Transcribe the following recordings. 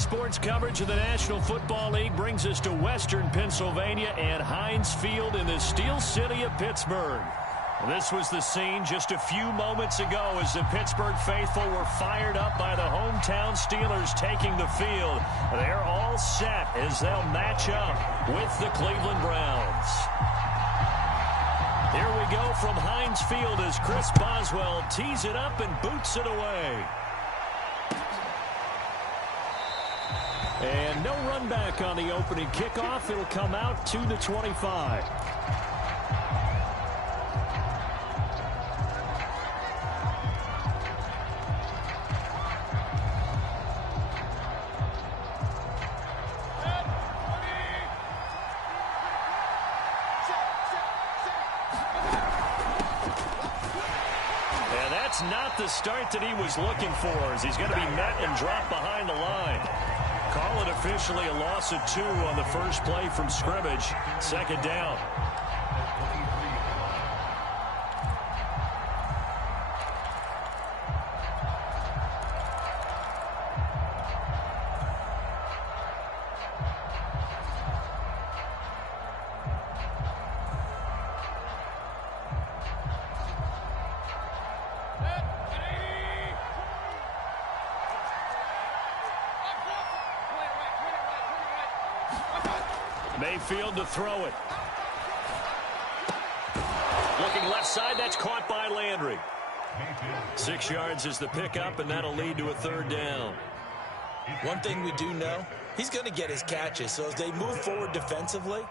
sports coverage of the National Football League brings us to Western Pennsylvania and Heinz Field in the Steel City of Pittsburgh. This was the scene just a few moments ago as the Pittsburgh faithful were fired up by the hometown Steelers taking the field. They're all set as they'll match up with the Cleveland Browns. Here we go from Heinz Field as Chris Boswell tees it up and boots it away. And no run back on the opening kickoff. It'll come out to the 25. And that's not the start that he was looking for, as he's going to be met and dropped behind the line. Call it officially a loss of 2 on the first play from scrimmage. Second down. Mayfield to throw it. Looking left side, that's caught by Landry. 6 yards is the pickup, and that'll lead to a third down. One thing we do know, he's going to get his catches. So as they move forward defensively,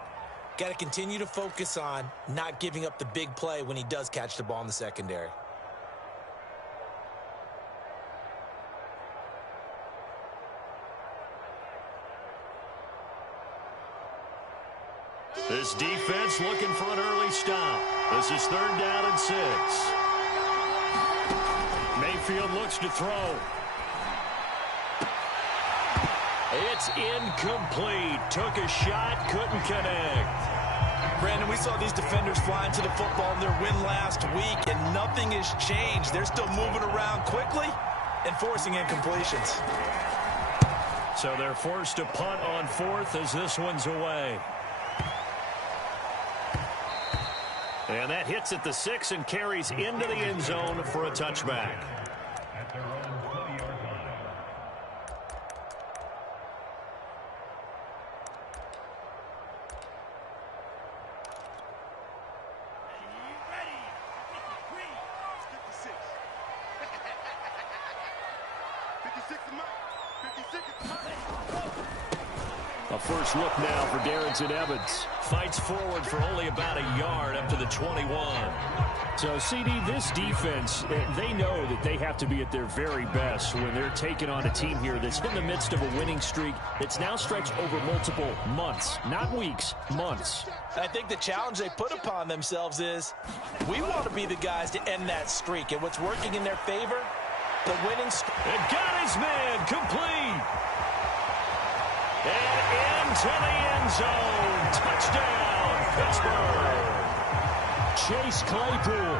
got to continue to focus on not giving up the big play when he does catch the ball in the secondary. This defense looking for an early stop. This is 3rd down and 6. Mayfield looks to throw. It's incomplete. Took a shot, couldn't connect. Brandon, we saw these defenders flying to the football in their win last week, and nothing has changed. They're still moving around quickly and forcing incompletions. So they're forced to punt on 4th as this one's away. And that hits at the 6 and carries into the end zone for a touchback. A first look now for Darrington Evans. Fights forward for only about a yard up to the 21. So, CD, this defense, they know that they have to be at their very best when they're taking on a team here that's in the midst of a winning streak that's now stretched over multiple months, not weeks, months. I think the challenge they put upon themselves is we want to be the guys to end that streak. And what's working in their favor, the winning streak. And got his man complete. And into the end zone. Touchdown, Pittsburgh. Chase Claypool,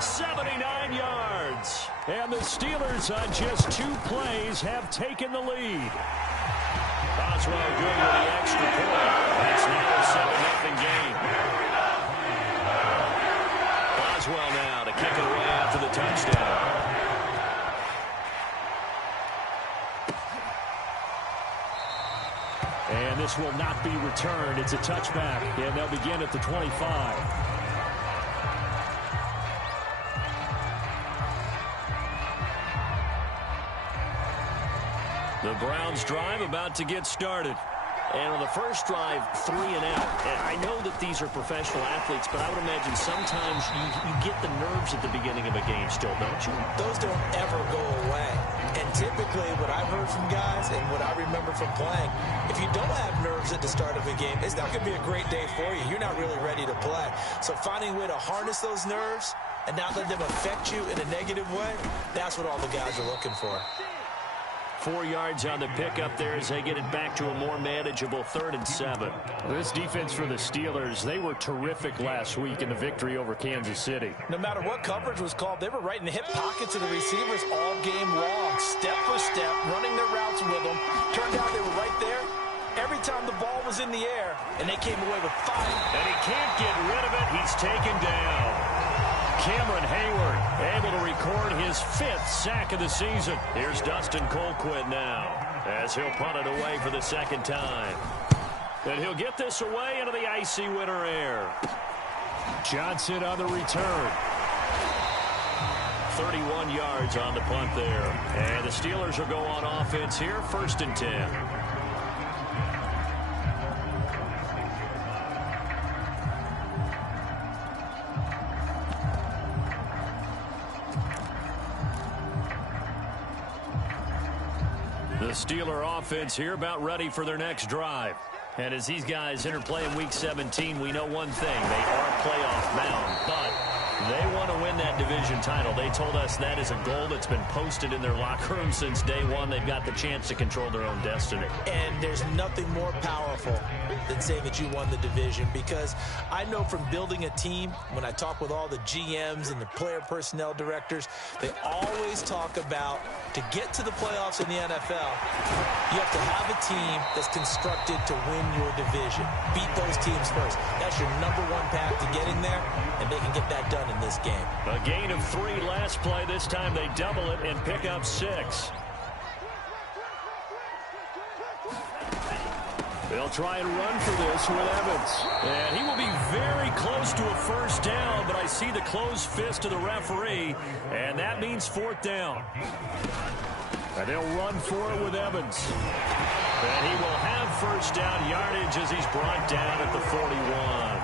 79 yards. And the Steelers on just 2 plays have taken the lead. Boswell good with the extra point. It's now a 7-0 game. Boswell now to kick it away after the touchdown. And this will not be returned. It's a touchback, and they'll begin at the 25. The Browns drive about to get started. And on the first drive, 3 and out. And I know that these are professional athletes, but I would imagine sometimes you get the nerves at the beginning of a game still, don't you? Those don't ever go away. And typically what I've heard from guys and what I remember from playing, if you don't have nerves at the start of a game, it's not going to be a great day for you. You're not really ready to play. So finding a way to harness those nerves and not let them affect you in a negative way, that's what all the guys are looking for. 4 yards on the pickup there as they get it back to a more manageable 3rd and 7. This defense for the Steelers, they were terrific last week in the victory over Kansas City. No matter what coverage was called, they were right in the hip pockets of the receivers all game long, step for step, running their routes with them. Turned out they was in the air, and they came away with 5. And he can't get rid of it. He's taken down. Cameron Hayward able to record his 5th sack of the season. Here's Dustin Colquitt now as he'll punt it away for the 2nd time. And he'll get this away into the icy winter air. Johnson on the return. 31 yards on the punt there. And the Steelers will go on offense here, 1st and 10. The Steeler offense here about ready for their next drive. And as these guys interplay in Week 17, we know one thing. They are playoff bound, but they want to win that division title. They told us that is a goal that's been posted in their locker room since day one. They've got the chance to control their own destiny. And there's nothing more powerful than saying that you won the division, because I know from building a team, when I talk with all the GMs and the player personnel directors, they always talk about, to get to the playoffs in the NFL, you have to have a team that's constructed to win your division. Beat those teams first. That's your #1 path to getting there, and they can get that done in this game. A gain of 3 last play. This time they double it and pick up 6. They'll try and run for this with Evans. And he will be very close to a 1st down, but I see the closed fist of the referee, and that means 4th down. And they'll run for it with Evans. And he will have 1st down yardage as he's brought down at the 41.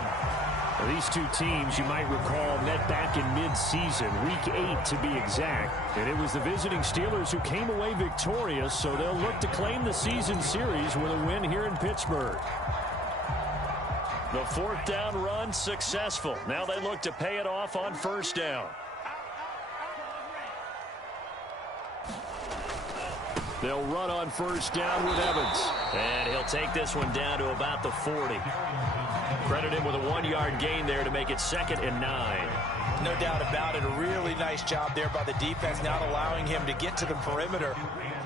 Now, these two teams, you might recall, met back in mid-season, Week 8 to be exact. And it was the visiting Steelers who came away victorious, so they'll look to claim the season series with a win here in Pittsburgh. The 4th down run successful. Now they look to pay it off on 1st down. They'll run on 1st down with Evans. And he'll take this one down to about the 40. Credit him with a 1-yard gain there to make it 2nd and 9. No doubt about it. A really nice job there by the defense, not allowing him to get to the perimeter.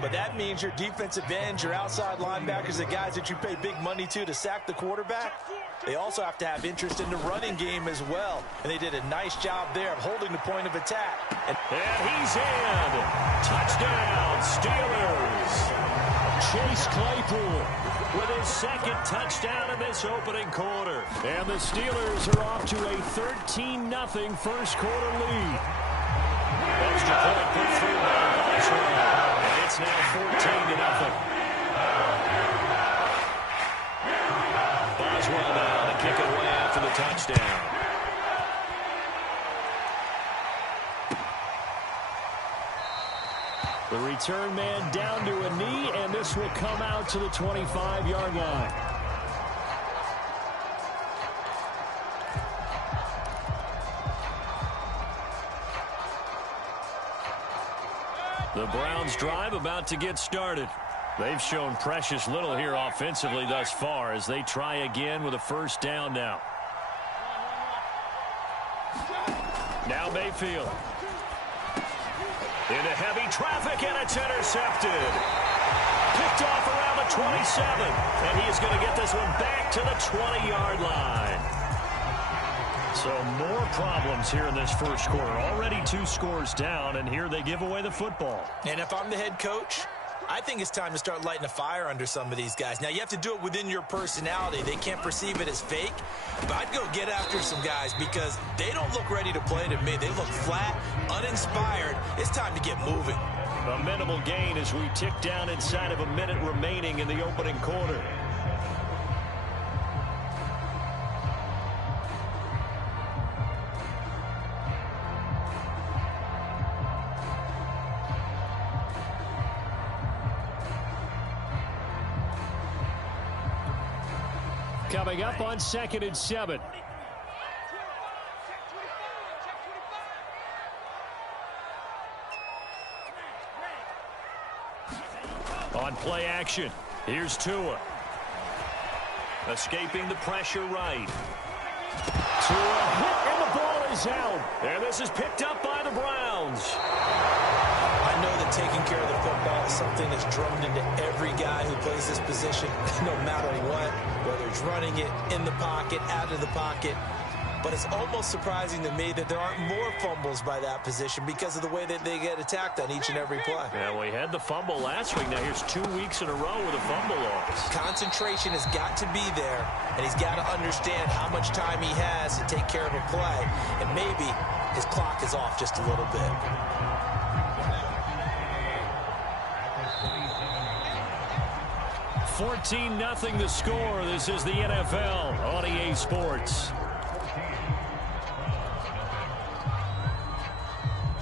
But that means your defensive ends, your outside linebackers, the guys that you pay big money to sack the quarterback, they also have to have interest in the running game as well. And they did a nice job there of holding the point of attack. And he's in. Touchdown, Steelers. Chase Claypool with his 2nd touchdown in this opening quarter. And the Steelers are off to a 13-0 first quarter lead. Extra point put through by Boswell. And it's now 14-0. Boswell now to kick it away after the touchdown. The return man down to a knee, and this will come out to the 25-yard line. The Browns' drive about to get started. They've shown precious little here offensively thus far as they try again with a 1st down now. Now Mayfield. Into heavy traffic, and it's intercepted. Picked off around the 27, and he is going to get this one back to the 20-yard line. So more problems here in this first quarter. Already 2 scores down, and here they give away the football. And if I'm the head coach, I think it's time to start lighting a fire under some of these guys. Now, you have to do it within your personality. They can't perceive it as fake. But I'd go get after some guys because they don't look ready to play to me. They look flat, uninspired. It's time to get moving. A minimal gain as we tick down inside of a minute remaining in the opening quarter. Coming up on 2nd and 7. On play action, here's Tua. Escaping the pressure right. Tua hit, and the ball is out. And this is picked up by the Browns. I know that taking care of the football is something that's drummed into every guy who plays this position. position no matter what, whether he's running it, in the pocket, out of the pocket. But it's almost surprising to me that there aren't more fumbles by that position because of the way that they get attacked on each and every play. Yeah, we had the fumble last week. Now here's 2 weeks in a row with a fumble loss. Concentration has got to be there, and he's got to understand how much time he has to take care of a play. And maybe his clock is off just a little bit. $14-0 the score. This is the NFL on EA Sports.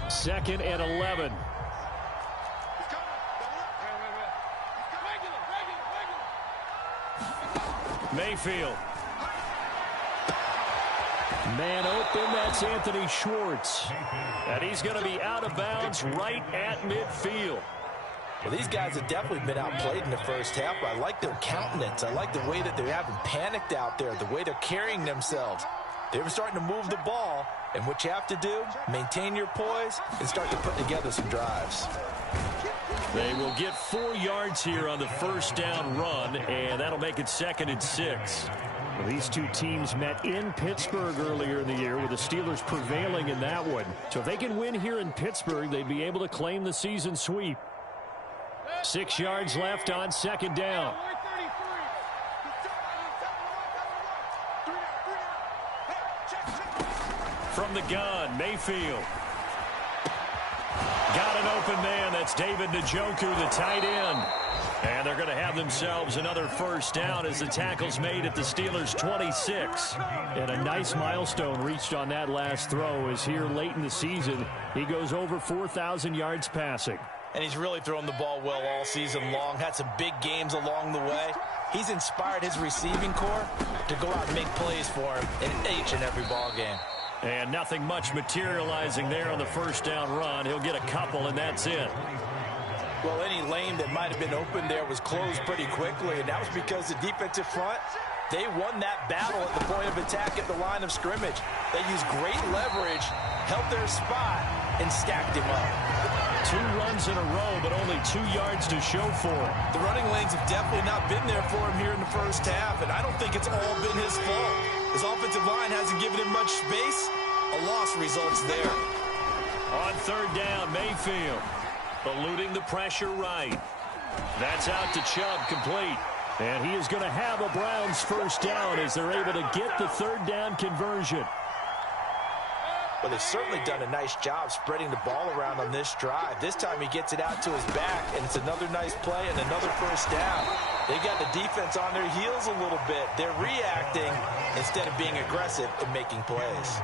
Second and 11. Mayfield. Man open, that's Anthony Schwartz. And he's going to be out of bounds right at midfield. Well, these guys have definitely been outplayed in the first half. I like their countenance. I like the way that they're having panicked out there, the way they're carrying themselves. They're starting to move the ball, and what you have to do, maintain your poise and start to put together some drives. They will get 4 yards here on the first down run, and that'll make it 2nd and 6. Well, these two teams met in Pittsburgh earlier in the year with the Steelers prevailing in that one. So if they can win here in Pittsburgh, they'd be able to claim the season sweep. 6 yards left on 2nd down. From the gun, Mayfield. Got an open man. That's David Njoku, the tight end. And they're going to have themselves another first down as the tackle's made at the Steelers' 26. And a nice milestone reached on that last throw as here late in the season, he goes over 4,000 yards passing. And he's really thrown the ball well all season long. Had some big games along the way. He's inspired his receiving corps to go out and make plays for him in each and every ball game. And nothing much materializing there on the first down run. He'll get a couple, and that's it. Well, any lane that might have been open there was closed pretty quickly, and that was because the defensive front, they won that battle at the point of attack at the line of scrimmage. They used great leverage, held their spot, and stacked him up. 2 runs in a row, but only 2 yards to show for it. The running lanes have definitely not been there for him here in the first half, and I don't think it's all been his fault. His offensive line hasn't given him much space. A loss results there. On 3rd down, Mayfield eluding the pressure right. That's out to Chubb, complete. And he is going to have a Browns first down as they're able to get the 3rd down conversion. Well, they've certainly done a nice job spreading the ball around on this drive. This time he gets it out to his back, and it's another nice play and another first down. They got the defense on their heels a little bit. They're reacting instead of being aggressive and making plays.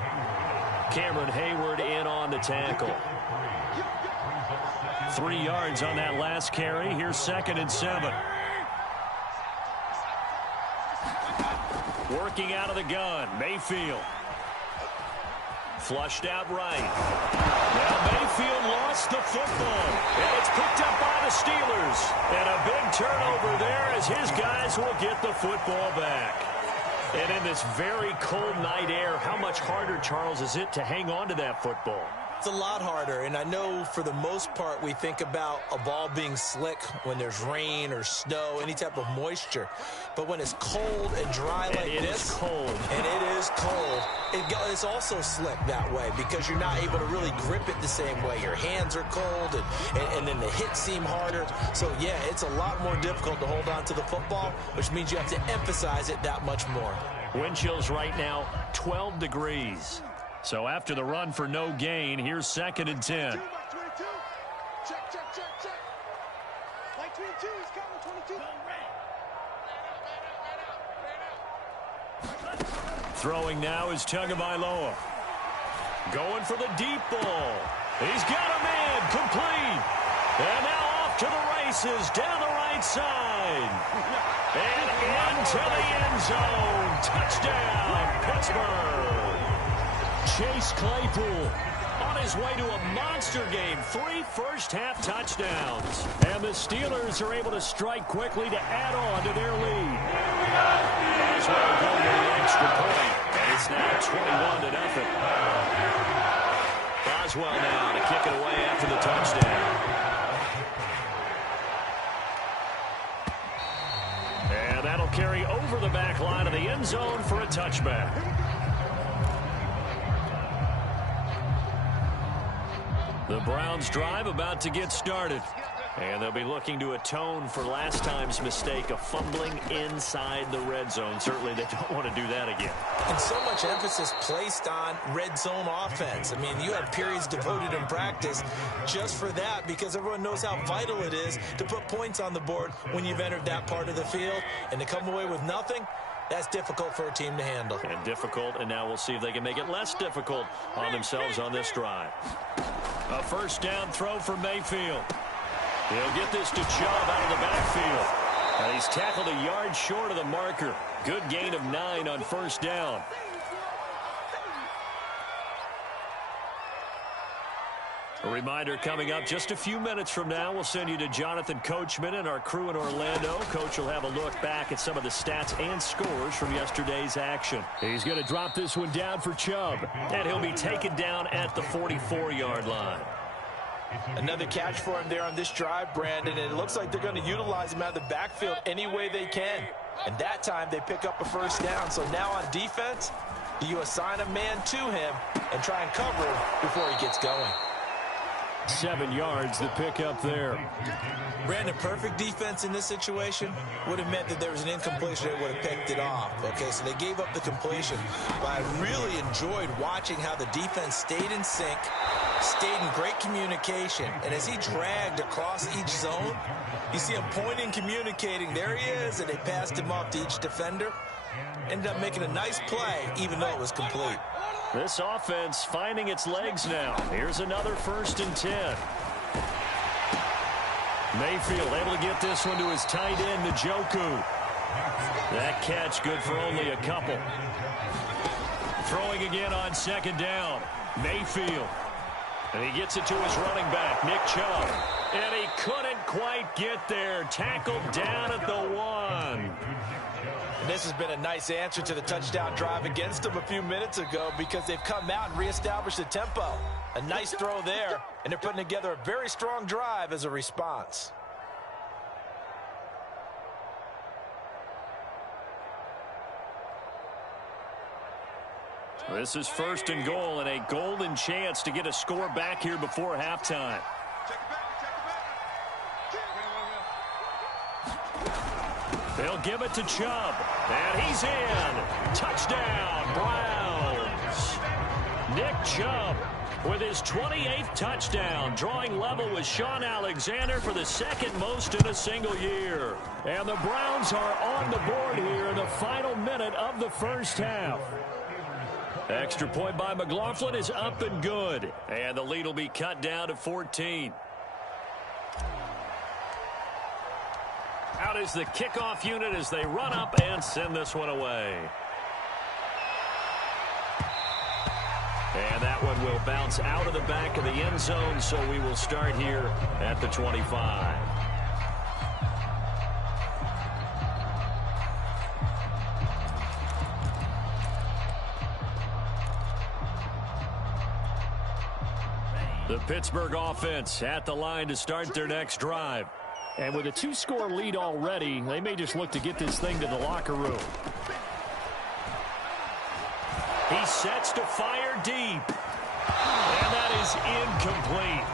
Cameron Hayward in on the tackle. 3 yards on that last carry. Here's 2nd and 7. Working out of the gun, Mayfield. Flushed out right. Now Mayfield lost the football. And it's picked up by the Steelers. And a big turnover there as his guys will get the football back. And in this very cold night air, how much harder, Charles, is it to hang on to that football? It's a lot harder, and I know for the most part we think about a ball being slick when there's rain or snow, any type of moisture. But when it's cold and dry like this, and it is cold, it's also slick that way because you're not able to really grip it the same way. Your hands are cold, and then the hits seem harder. So, yeah, it's a lot more difficult to hold on to the football, which means you have to emphasize it that much more. Wind chills right now, 12 degrees. So after the run for no gain, here's 2nd and 10. Check. Like 22, he's coming, 22. Throwing now is Tagovailoa. Going for the deep ball. He's got a man, complete. And now off to the races, down the right side. And into the end zone. Touchdown, Pittsburgh. Chase Claypool on his way to a monster game. 3 first-half touchdowns. And the Steelers are able to strike quickly to add on to their lead. Boswell going to the extra point. And it's now 21-0. Boswell now to kick it away after the touchdown. carry over the back line of the end zone for a touchback. The Browns drive about to get started. And they'll be looking to atone for last time's mistake of fumbling inside the red zone. Certainly they don't want to do that again. And so much emphasis placed on red zone offense. I mean, you have periods devoted in practice just for that because everyone knows how vital it is to put points on the board when you've entered that part of the field. And to come away with nothing, that's difficult for a team to handle. And difficult, and now we'll see if they can make it less difficult on themselves on this drive. A first down throw for Mayfield. He'll get this to Chubb out of the backfield. And he's tackled a yard short of the marker. Good gain of 9 on first down. A reminder coming up just a few minutes from now. We'll send you to Jonathan Coachman and our crew in Orlando. Coach will have a look back at some of the stats and scores from yesterday's action. He's going to drop this one down for Chubb. And he'll be taken down at the 44-yard line. Another catch for him there on this drive, Brandon, and it looks like they're going to utilize him out of the backfield any way they can. And that time they pick up a first down. So now on defense, do you assign a man to him and try and cover him before he gets going? 7 yards the pick up there. Brandon, perfect defense in this situation would have meant that there was an incompletion. They would have picked it off. Okay, so they gave up the completion. But I really enjoyed watching how the defense stayed in sync, stayed in great communication. And as he dragged across each zone, you see him pointing, communicating. There he is, and they passed him off to each defender. Ended up making a nice play, even though it was complete. This offense finding its legs now. Here's another 1st and 10. Mayfield able to get this one to his tight end, Njoku. That catch good for only a couple. Throwing again on 2nd down. Mayfield. And he gets it to his running back, Nick Chubb. And he couldn't quite get there. Tackled down at the 1. And this has been a nice answer to the touchdown drive against them a few minutes ago because they've come out and reestablished the tempo. A nice throw there, and they're putting together a very strong drive as a response. This is 1st and goal and a golden chance to get a score back here before halftime. They'll give it to Chubb. And he's in. Touchdown, Browns. Nick Chubb with his 28th touchdown, drawing level with Sean Alexander for the 2nd most in a single year. And the Browns are on the board here in the final minute of the first half. Extra point by McLaughlin is up and good. And the lead will be cut down to 14. Out is the kickoff unit as they run up and send this one away. And that one will bounce out of the back of the end zone, so we will start here at the 25. The Pittsburgh offense at the line to start their next drive. And with a 2-score lead already, they may just look to get this thing to the locker room. He sets to fire deep. And that is incomplete.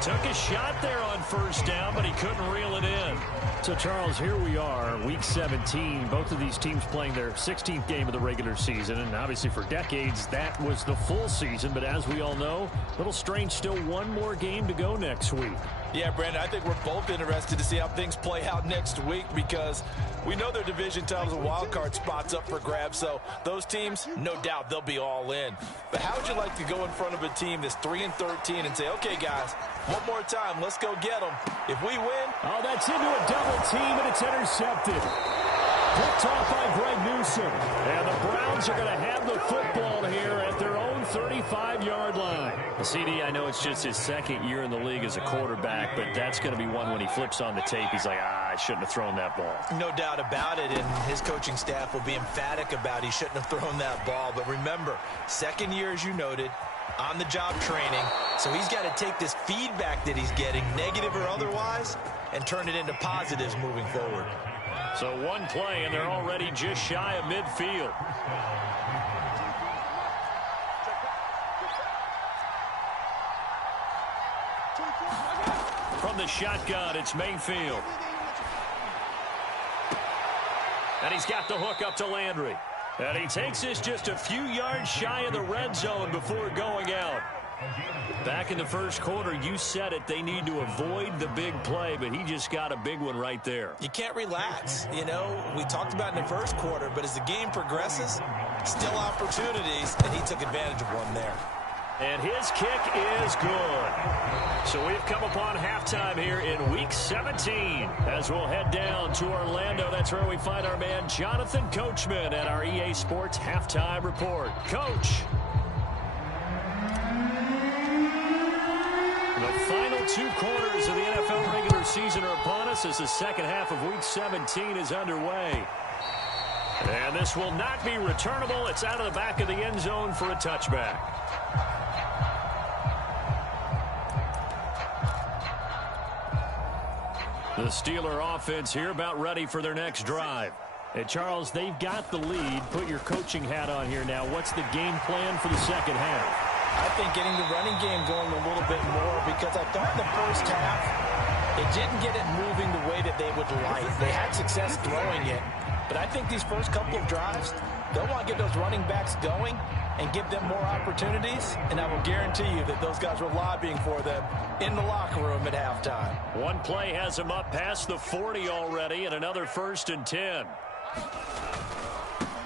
Took a shot there on 1st down, but he couldn't reel it in. So, Charles, here we are, Week 17. Both of these teams playing their 16th game of the regular season. And obviously for decades, that was the full season. But as we all know, a little strange, still one more game to go next week. Yeah, Brandon, I think we're both interested to see how things play out next week because we know their division titles and wild card spots up for grabs. So those teams, no doubt, they'll be all in. But how would you like to go in front of a team that's 3-13 and say, okay, guys, one more time, let's go get them. If we win. Oh, that's into a double team, and it's intercepted. Picked off by Greg Newsome. And the Browns are going to have the football here at their own 35-yard line. CD, I know it's just his 2nd year in the league as a quarterback, but that's going to be one when he flips on the tape. He's like, I shouldn't have thrown that ball. No doubt about it, and his coaching staff will be emphatic about he shouldn't have thrown that ball. But remember, 2nd year, as you noted, on-the-job training. So he's got to take this feedback that he's getting, negative or otherwise, and turn it into positives moving forward. So one play, and they're already just shy of midfield. From the shotgun, it's Mayfield. And he's got the hook up to Landry. And he takes this just a few yards shy of the red zone before going out. Back in the first quarter, you said it, they need to avoid the big play, but he just got a big one right there. You can't relax. You know, we talked about in the first quarter, but as the game progresses, still opportunities, and he took advantage of one there. And his kick is good. So we've come upon halftime here in Week 17. As we'll head down to Orlando, that's where we find our man Jonathan Coachman at our EA Sports Halftime Report. Coach. The final 2 quarters of the NFL regular season are upon us as the second half of Week 17 is underway. And this will not be returnable. It's out of the back of the end zone for a touchback. The Steeler offense here about ready for their next drive. Hey, Charles, they've got the lead. Put your coaching hat on here now. What's the game plan for the second half? I think getting the running game going a little bit more, because I thought in the first half it didn't get it moving the way that they would like. They had success throwing it, but I think these first couple of drives, they'll want to get those running backs going and give them more opportunities, and I will guarantee you that those guys were lobbying for them in the locker room at halftime. One play has them up past the 40 already, and another 1st and 10.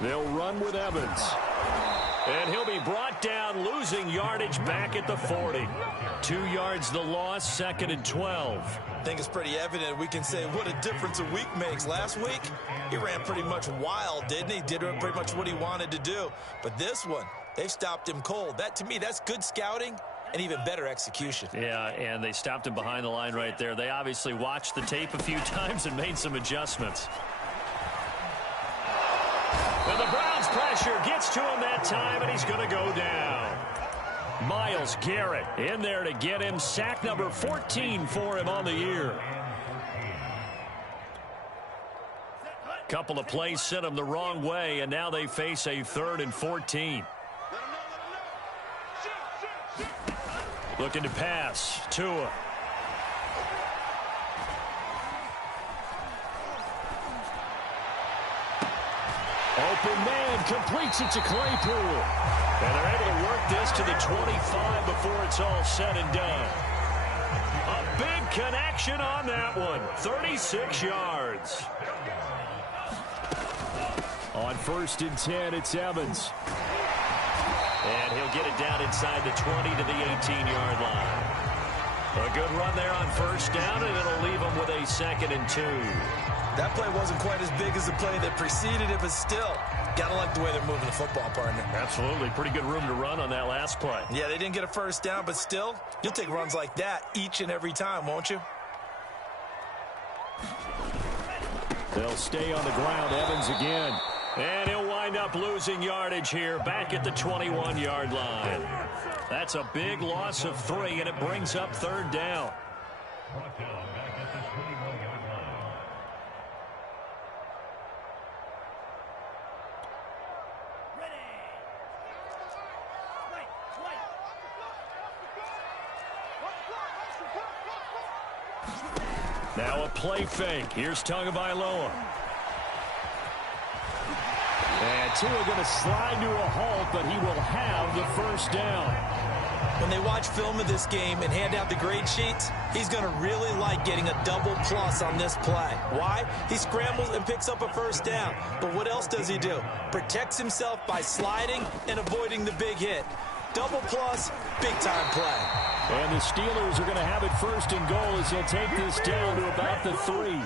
They'll run with Evans. And he'll be brought down, losing yardage back at the 40. 2 yards the loss, 2nd and 12. I think it's pretty evident. We can say what a difference a week makes. Last week, he ran pretty much wild, didn't he? Did pretty much what he wanted to do. But this one, they've stopped him cold. That, to me, that's good scouting and even better execution. Yeah, and they stopped him behind the line right there. They obviously watched the tape a few times and made some adjustments. And the Browns pressure gets to him that time, and he's going to go down. Myles Garrett in there to get him. Sack number 14 for him on the year. Couple of plays sent him the wrong way, and now they face a 3rd and 14. Looking to pass. Tua. Open man, completes it to Claypool. And they're able to work this to the 25 before it's all said and done. A big connection on that one. 36 yards. On 1st and 10, it's Evans. And he'll get it down inside the 20 to the 18-yard line. A good run there on 1st down, and it'll leave him with a 2nd and 2. That play wasn't quite as big as the play that preceded it, but still, gotta like the way they're moving the football, partner. Absolutely. Pretty good room to run on that last play. Yeah, they didn't get a 1st down, but still, you'll take runs like that each and every time, won't you? They'll stay on the ground. Evans again. And he'll wind up losing yardage here back at the 21-yard line. That's a big loss of 3, and it brings up 3rd down. Now a play fake. Here's Tagovailoa. And Tua going to slide to a halt, but he will have the 1st down. When they watch film of this game and hand out the grade sheets, he's going to really like getting a double plus on this play. Why? He scrambles and picks up a 1st down. But what else does he do? Protects himself by sliding and avoiding the big hit. Double plus, big-time play. And the Steelers are going to have it 1st and goal as they'll take this down to about the 3.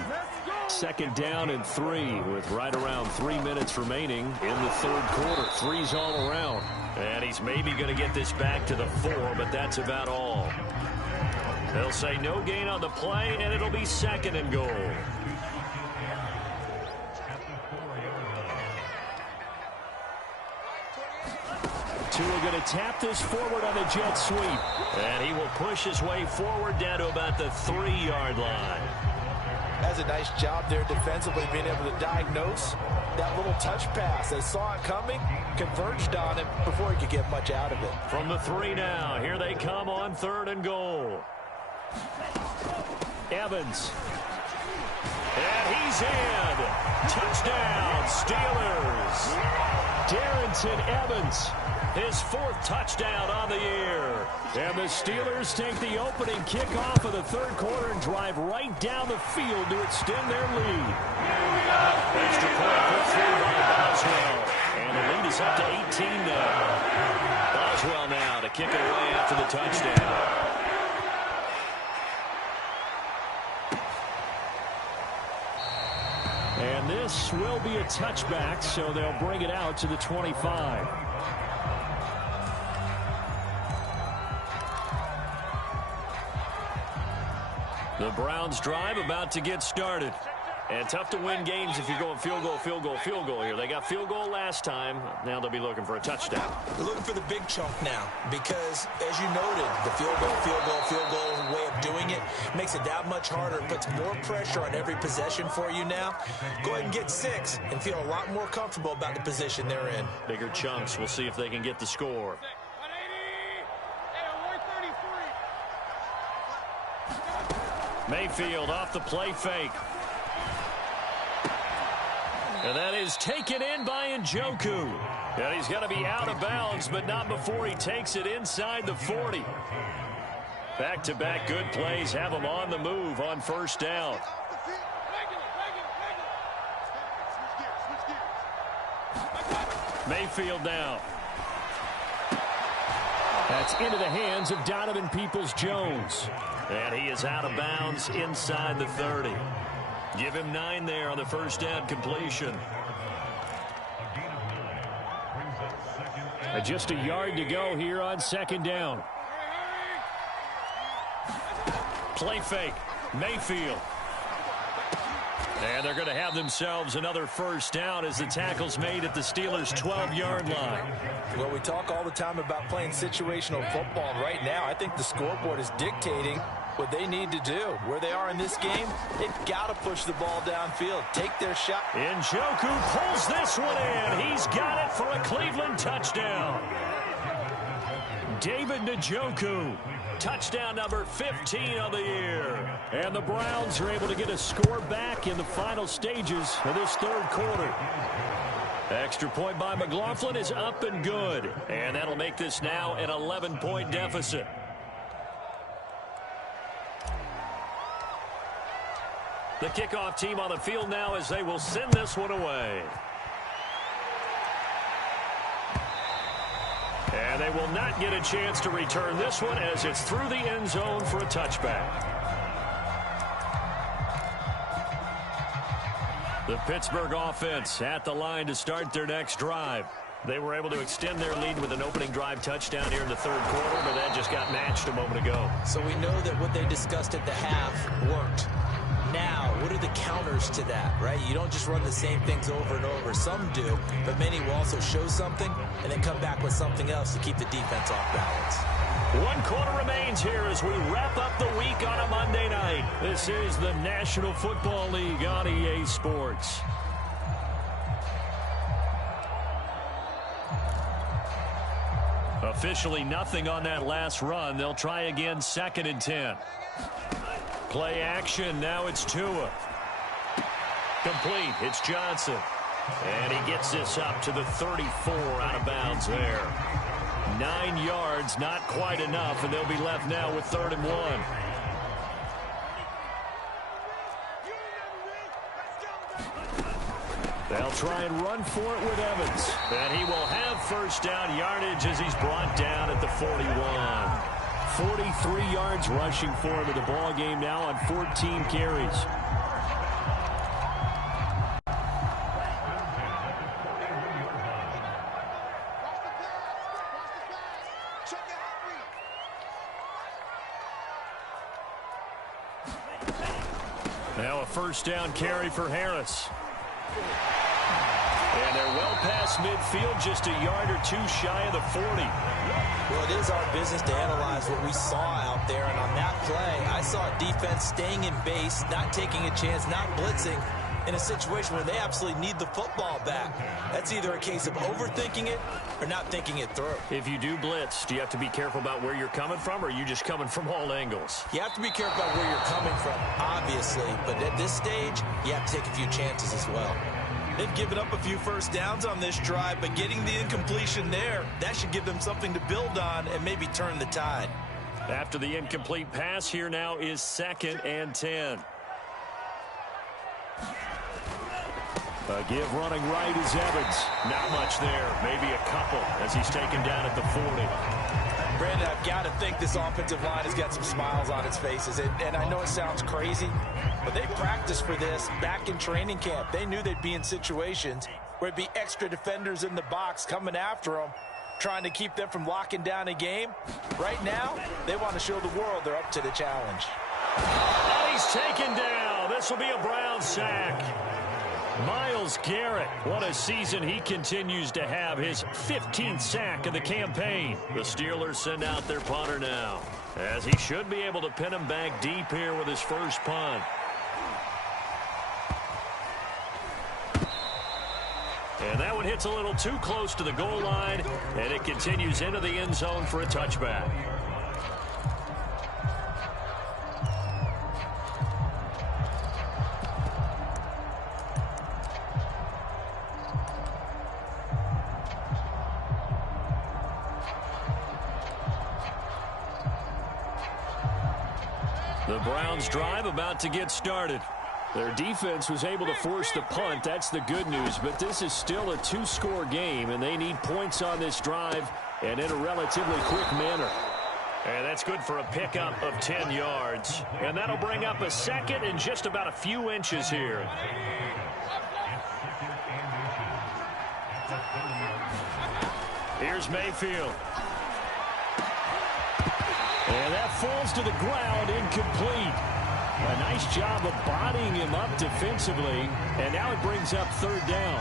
2nd down and 3 with right around 3 minutes remaining in the 3rd quarter. 3's all around. And he's maybe going to get this back to the 4, but that's about all. They'll say no gain on the play, and it'll be 2nd and goal. Tua going to tap this forward on the jet sweep. And he will push his way forward down to about the 3-yard line. Has a nice job there defensively, being able to diagnose that little touch pass. They saw it coming, converged on it before he could get much out of it. From the 3 now, here they come on 3rd and goal. Evans. And he's in. Touchdown, Steelers. Darrington Evans, his 4th touchdown on the year. And the Steelers take the opening kickoff of the 3rd quarter and drive right down the field to extend their lead. Extra point put through by Boswell. And the lead is up to 18 now. Boswell now to kick it away after the touchdown. And this will be a touchback, so they'll bring it out to the 25. The Browns drive about to get started. And tough to win games if you're going field goal, field goal, field goal here. They got field goal last time. Now they'll be looking for a touchdown. They're looking for the big chunk now because, as you noted, the field goal, field goal, field goal way of doing it makes it that much harder. It puts more pressure on every possession for you now. Go ahead and get 6 and feel a lot more comfortable about the position they're in. Bigger chunks. We'll see if they can get the score. Mayfield off the play fake. And that is taken in by Njoku. And he's going to be out of bounds, but not before he takes it inside the 40. Back-to-back good plays have him on the move on 1st down. Mayfield now. That's into the hands of Donovan Peoples-Jones. And he is out of bounds inside the 30. Give him 9 there on the 1st down completion. And just a yard to go here on 2nd down. Play fake. Mayfield. And they're going to have themselves another 1st down as the tackle's made at the Steelers' 12-yard line. Well, we talk all the time about playing situational football. And right now, I think the scoreboard is dictating what they need to do. Where they are in this game, they've got to push the ball downfield, take their shot. Njoku pulls this one in. He's got it for a Cleveland touchdown. David Njoku, touchdown number 15 of the year. And the Browns are able to get a score back in the final stages of this 3rd quarter. Extra point by McLaughlin is up and good. And that'll make this now an 11-point deficit. The kickoff team on the field now as they will send this one away. And they will not get a chance to return this one as it's through the end zone for a touchback. The Pittsburgh offense at the line to start their next drive. They were able to extend their lead with an opening drive touchdown here in the 3rd quarter, but that just got matched a moment ago. So we know that what they discussed at the half worked. Now, what are the counters to that, right? You don't just run the same things over and over. Some do, but many will also show something and then come back with something else to keep the defense off balance. 1 quarter remains here as we wrap up the week on a Monday night. This is the National Football League on EA Sports. Officially nothing on that last run. They'll try again 2nd and 10. Play action. Now it's Tua. Complete. It's Johnson. And he gets this up to the 34 out of bounds there. 9 yards, not quite enough, and they'll be left now with 3rd and 1. They'll try and run for it with Evans. And he will have 1st down yardage as he's brought down at the 41. 43 yards rushing for him in the ball game now on 14 carries. Now a 1st down carry for Harris. And they're well past across midfield, just a yard or two shy of the 40. Well, it is our business to analyze what we saw out there, and on that play, I saw defense staying in base, not taking a chance, not blitzing in a situation where they absolutely need the football back. That's either a case of overthinking it or not thinking it through. If you do blitz, do you have to be careful about where you're coming from, or are you just coming from all angles? You have to be careful about where you're coming from, obviously, but at this stage, you have to take a few chances as well. They've given up a few first downs on this drive, but getting the incompletion there, that should give them something to build on and maybe turn the tide. After the incomplete pass, here now is 2nd and 10. A give running right is Evans. Not much there. Maybe a couple as he's taken down at the 40. Brandon, I've got to think this offensive line has got some smiles on its faces. And I know it sounds crazy, but they practiced for this back in training camp. They knew they'd be in situations where it'd be extra defenders in the box coming after them, trying to keep them from locking down a game. Right now, they want to show the world they're up to the challenge. And he's taken down. This will be a Brown sack. Myles Garrett, what a season he continues to have, his 15th sack of the campaign. The Steelers send out their punter now, as he should be able to pin him back deep here with his first punt. And that one hits a little too close to the goal line, and it continues into the end zone for a touchback. The Browns drive about to get started. Their defense was able to force the punt. That's the good news. But this is still a two-score game, and they need points on this drive and in a relatively quick manner. And that's good for a pickup of 10 yards. And that'll bring up a 2nd and just about a few inches here. Here's Mayfield. And that falls to the ground, incomplete. A nice job of bodying him up defensively, and now it brings up 3rd down.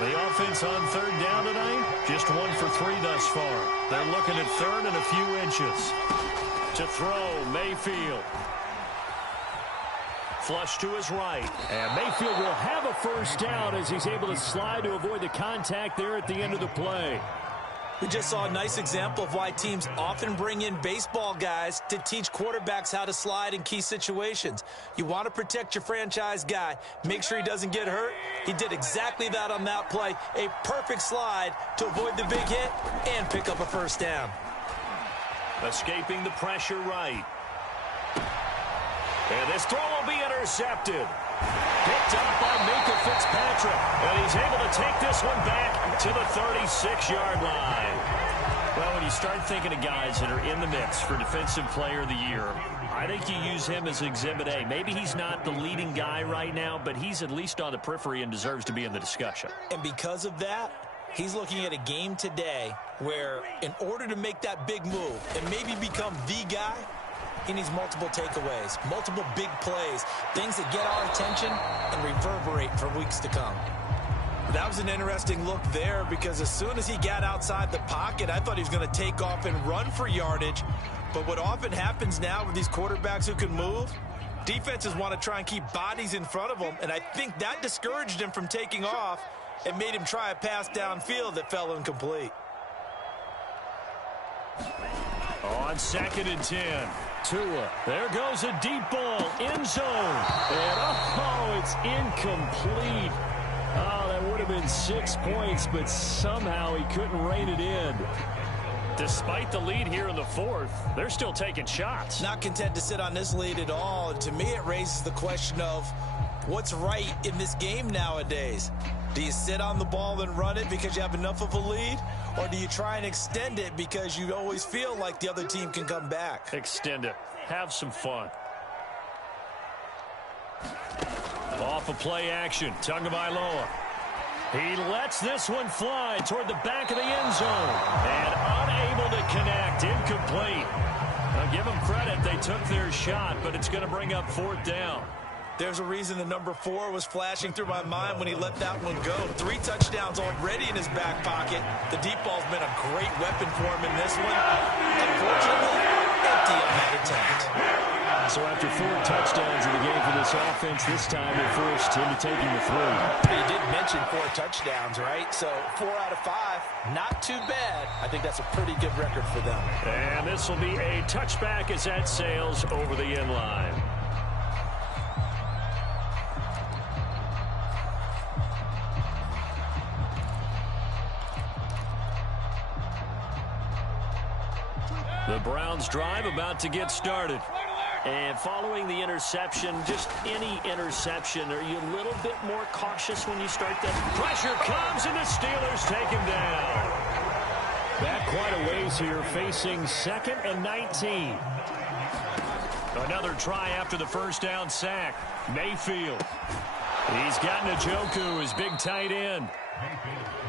The offense on 3rd down tonight, just 1 for 3 thus far. They're looking at 3rd and a few inches. To throw, Mayfield. Flush to his right. And Mayfield will have a first down as he's able to slide to avoid the contact there at the end of the play. We just saw a nice example of why teams often bring in baseball guys to teach quarterbacks how to slide in key situations. You want to protect your franchise guy. Make sure he doesn't get hurt. He did exactly that on that play. A perfect slide to avoid the big hit and pick up a first down. Escaping the pressure right. And this throw will be intercepted. Picked up by Minka Fitzpatrick. And he's able to take this one back to the 36-yard line. Well, when you start thinking of guys that are in the mix for Defensive Player of the Year, I think you use him as Exhibit A. Maybe he's not the leading guy right now, but he's at least on the periphery and deserves to be in the discussion. And because of that, he's looking at a game today where in order to make that big move and maybe become the guy, he needs multiple takeaways, multiple big plays, things that get our attention and reverberate for weeks to come. That was an interesting look there because as soon as he got outside the pocket, I thought he was going to take off and run for yardage. But what often happens now with these quarterbacks who can move, defenses want to try and keep bodies in front of them, and I think that discouraged him from taking off and made him try a pass downfield that fell incomplete. On 2nd and 10. Tua. There goes a deep ball. End zone. And, oh, it's incomplete. Oh, that would have been 6 points, but somehow he couldn't rein it in. Despite the lead here in the 4th, they're still taking shots. Not content to sit on this lead at all. And to me, it raises the question of what's right in this game nowadays. Do you sit on the ball and run it because you have enough of a lead? Or do you try and extend it because you always feel like the other team can come back? Extend it. Have some fun. Off of play action. Tagovailoa. He lets this one fly toward the back of the end zone. And unable to connect. Incomplete. Now give them credit. They took their shot, but it's going to bring up 4th down. There's a reason the number 4 was flashing through my mind when he let that one go. 3 touchdowns already in his back pocket. The deep ball's been a great weapon for him in this one. Unfortunately, empty on that attempt. So after 4 touchdowns in the game for this offense, this time they forced him to taking the 3. You did mention 4 touchdowns, right? So 4 out of 5, not too bad. I think that's a pretty good record for them. And this will be a touchback as that sails over the end line. The Browns drive about to get started. And following the interception, just any interception, are you a little bit more cautious when you start that? Pressure comes, and the Steelers take him down. Back quite a ways here, facing 2nd and 19. Another try after the first down sack. Mayfield. He's got Njoku, his big tight end.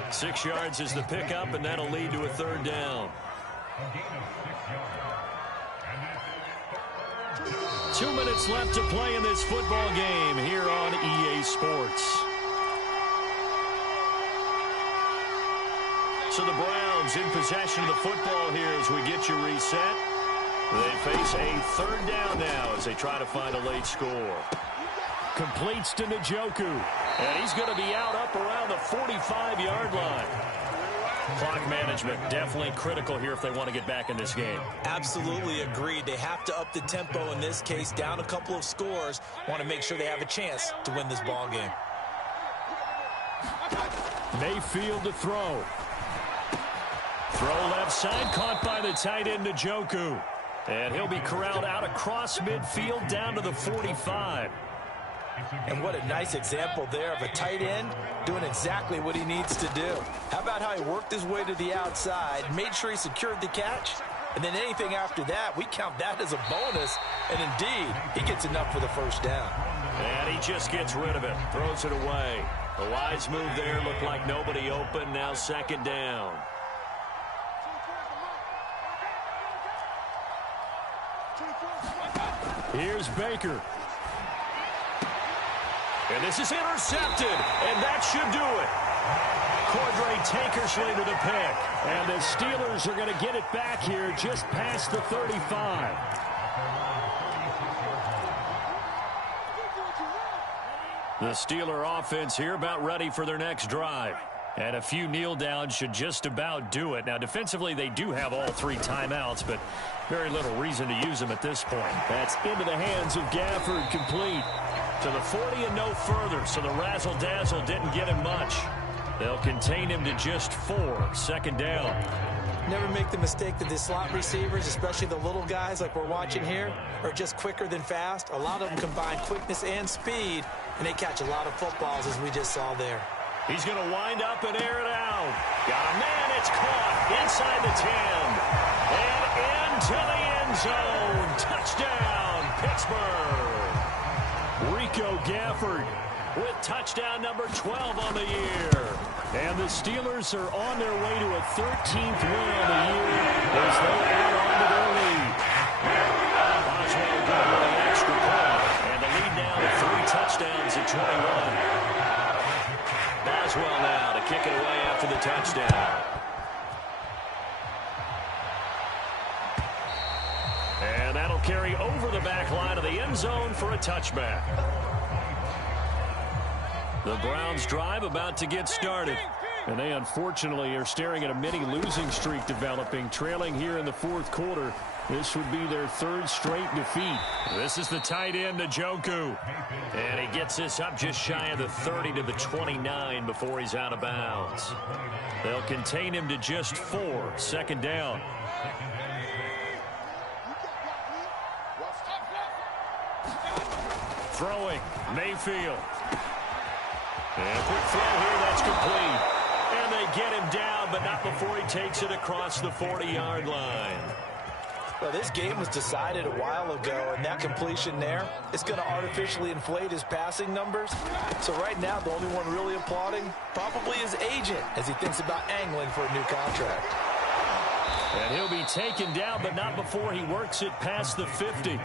6 yards is the pickup, and that'll lead to a 3rd down. 2 minutes left to play in this football game here on EA Sports. So the Browns in possession of the football here as we get you reset. They face a 3rd down now as they try to find a late score. Completes to Njoku. And he's going to be out up around the 45-yard line. Clock management definitely critical here if they want to get back in this game. Absolutely agreed. They have to up the tempo in this case, down a couple of scores. Want to make sure they have a chance to win this ball game. Mayfield to throw. Throw left side, caught by the tight end Njoku. And he'll be corralled out across midfield down to the 45. And what a nice example there of a tight end doing exactly what he needs to do. How about how he worked his way to the outside, made sure he secured the catch, and then anything after that, we count that as a bonus. And indeed, he gets enough for the 1st down. And he just gets rid of it, throws it away. A wise move there, looked like nobody open, now 2nd down. Here's Baker. And this is intercepted, and that should do it. Cordray Tankersley to the pick. And the Steelers are going to get it back here just past the 35. The Steeler offense here about ready for their next drive. And a few kneel downs should just about do it. Now, defensively, they do have all 3 timeouts, but very little reason to use them at this point. That's into the hands of Gafford, complete to the 40 and no further, so the razzle-dazzle didn't get him much. They'll contain him to just 4, 2nd down. Never make the mistake that the slot receivers, especially the little guys like we're watching here, are just quicker than fast. A lot of them combine quickness and speed, and they catch a lot of footballs, as we just saw there. He's going to wind up and air it out. Got a man, it's caught inside the 10. And into the end zone. Touchdown, Pittsburgh. Rico Gafford with touchdown number 12 on the year. And the Steelers are on their way to a 13th win on the year as they add on to their lead. Boswell got an extra point. And the lead now to 3 touchdowns at 21. Boswell now to kick it away after the touchdown. And that'll carry over the back line of the end zone for a touchback. The Browns drive about to get started. And they unfortunately are staring at a mini losing streak developing, trailing here in the 4th quarter. This would be their 3rd straight defeat. This is the tight end, Njoku. And he gets this up just shy of the 30 to the 29 before he's out of bounds. They'll contain him to just 4, 2nd down. Throwing, Mayfield. And a quick throw here, that's complete. And they get him down, but not before he takes it across the 40-yard line. Well, this game was decided a while ago, and that completion there is going to artificially inflate his passing numbers. So right now, the only one really applauding probably his agent as he thinks about angling for a new contract. And he'll be taken down, but not before he works it past the 50.